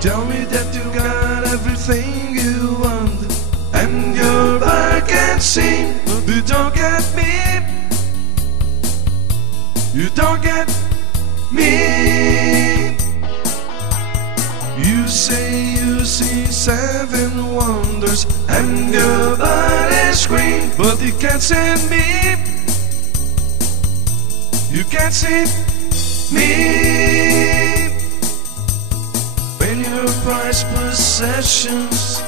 Tell me that you got everything you want, and your bird can sing, but you don't get me. You don't get me. You say you see 7 wonders, and your bird is green, but you can't see me. You can't see me. When your prized possessions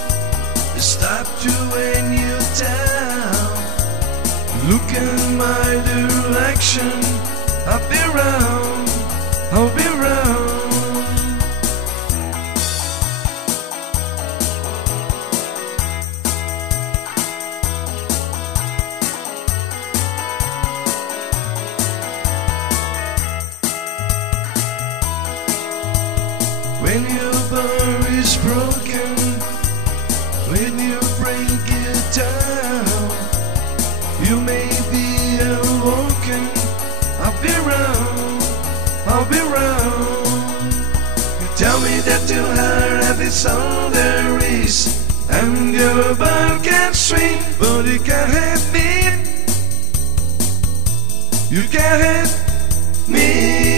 start to weigh you down, look in my direction. I'll be around, I'll be around. When your bar is broken, when you break it down, you may be awoken. I'll be around, I'll be around. You tell me that you are every song there is, and your bird can swing, but you can't have me. You can't have me.